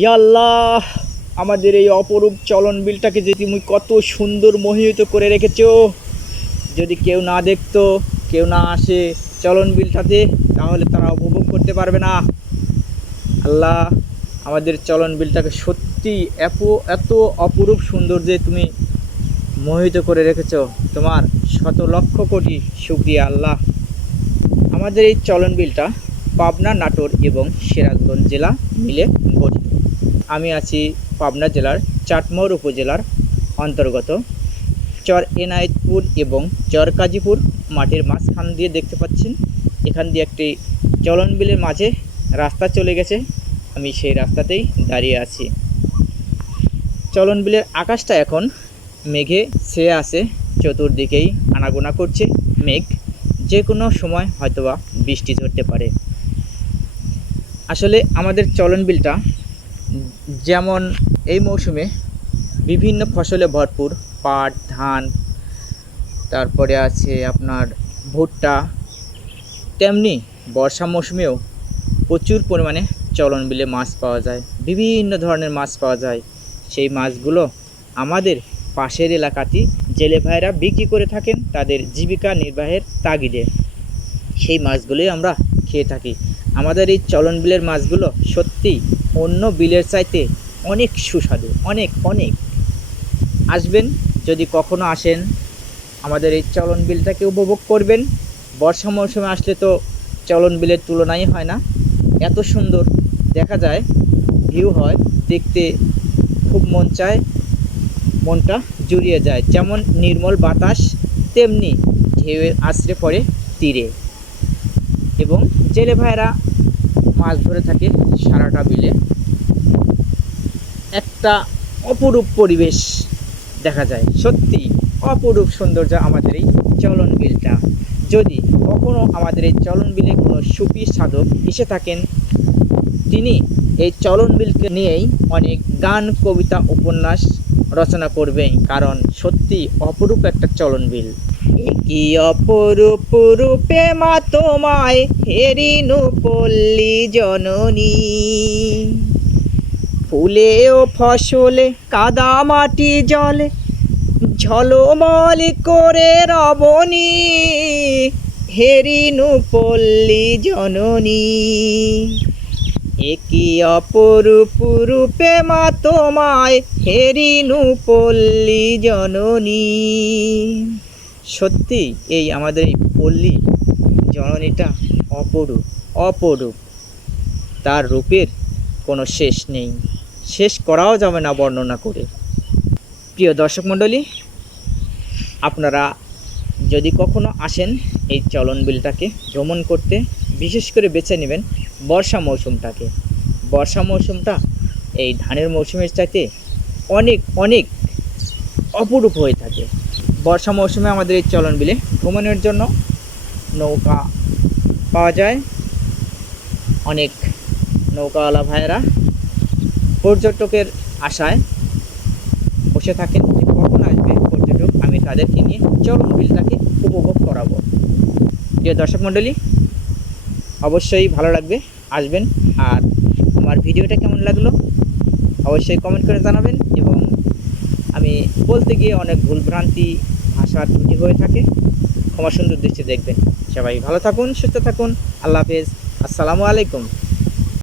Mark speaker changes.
Speaker 1: ইয়া আল্লাহ, আমাদের এই অপরূপ চলন বিলটাকে যে তুমি কত সুন্দর মোহিত করে রেখেছ, যদি কেউ না দেখতো, কেউ না আসে চলন বিলটাতে, তাহলে তারা উপভোগ করতে পারবে না। আল্লাহ, আমাদের চলন বিলটাকে সত্যি এত এত অপরূপ সুন্দর যে তুমি মোহিত করে রেখেছ। তোমার শত লক্ষ কোটি শুক্রিয়া আল্লাহ। আমাদের এই চলন বিলটা পাবনা, নাটোর এবং সিরাজগঞ্জ জেলা মিলে গঠিত। আমি আছি পাবনা জেলার চাটমোহর উপজেলার অন্তর্গত। চর এনায়েতপুর এবং চর কাজীপুর মাঠের মাঝখান দিয়ে দেখতে পাচ্ছেন, এখান দিয়ে একটি চলন বিলের মাঝে রাস্তা চলে গেছে, আমি সেই রাস্তাতেই দাঁড়িয়ে আছি। চলন বিলের আকাশটা এখন মেঘে ছেয়ে আছে, চতুর্দিকেই আনাগোনা করছে মেঘ যে কোনো সময় হয়তোবা বৃষ্টি ঝরতে পারে। আসলে আমাদের চলন বিলটা যেমন এই মৌসুমে বিভিন্ন ফসলে ভরপুর পাট, ধান, তারপরে আছে আপনার ভুট্টা, তেমনি বর্ষা মৌসুমেও প্রচুর পরিমাণে চলন বিলে মাছ পাওয়া যায়। বিভিন্ন ধরনের মাছ পাওয়া যায়। সেই মাছগুলো আমাদের পাশের এলাকাতে জেলে ভাইরা বিক্রি করে থাকেন তাদের জীবিকা নির্বাহের তাগিদে। সেই মাছগুলোই আমরা খেয়ে থাকি। আমাদের এই চলন বিলের মাছগুলো সত্যি অন্য বিলের চাইতে অনেক সুস্বাদু, অনেক অনেক। আসবেন, যদি কখনো আসেন, আমাদের এই চলন বিলটাকে উপভোগ করবেন। বর্ষা মৌসুমে আসলে তো চলন বিলের তুলনাই হয় না। এত সুন্দর দেখা যায়, ভিউ হয়, দেখতে খুব মন চায়, মনটা জুড়িয়ে যায়। যেমন নির্মল বাতাস, তেমনি ঢেউয়ের আশ্রে পড়ে তীরে। এবং জেলে ভাইরা মাছ ধরে থাকে সারাটা বিলে একটা অপরূপ পরিবেশ দেখা যায়। সত্যি অপরূপ সৌন্দর্য আমাদের এই চলন বিলটা। যদি কখনো আমাদের এই চলন বিলে কোনো সুপি সাধক এসে থাকেন, তিনি এই চলন বিলকে নিয়েই অনেক গান, কবিতা, উপন্যাস রচনা করবেন। কারণ সত্যি অপরূপ একটা চলন বিল। কি অপরূপ রূপে মা তোমায় হেরিনু পল্লী জননী। ফুলে ও ফসলে কাদা মাটি জলে, ঝলমল করে রবণী হেরিনু পল্লী জননী। একই অপরূপ রূপে মা তোমায় হেরিনু পল্লী জননী। সত্যি এই আমাদের এই পল্লী জননীটা অপরূপ অপরূপ। তার রূপের কোনো শেষ নেই। শেষ করাও যাবে না বর্ণনা করে। প্রিয় দর্শক মণ্ডলী, আপনারা যদি কখনো আসেন এই চলন বিলটাকে ভ্রমণ করতে, বিশেষ করে বেছে নেবেন বর্ষা মৌসুমটাকে। বর্ষা মৌসুমটা এই ধানের মৌসুমের চাইতে অনেক অনেক অপরূপ হয়ে থাকে। বর্ষা মৌসুমে আমাদের এই চলন বিলে ভ্রমণের জন্য নৌকা পাওয়া যায়। অনেক নৌকাওয়ালা ভাইয়েরা পর্যটকের আশায় বসে থাকেন যে কখন আসবে পর্যটক, আমি তাদেরকে নিয়ে চলন বিলটাকে উপভোগ করাবো। প্রিয় দর্শক মণ্ডলী, অবশ্যই ভালো লাগবে আসবেন। আর আমার ভিডিওটা কেমন লাগল অবশ্যই কমেন্ট করে জানাবেন এবং আমি বলতে গিয়ে অনেক ভুলভ্রান্তি ভাষা ত্রুটি হয়ে থাকে ক্ষমা সুন্দর দৃষ্টি দেখবেন। সবাই ভালো থাকুন, সুস্থ থাকুন। আল্লাহ হাফেজ। আসসালামু আলাইকুম।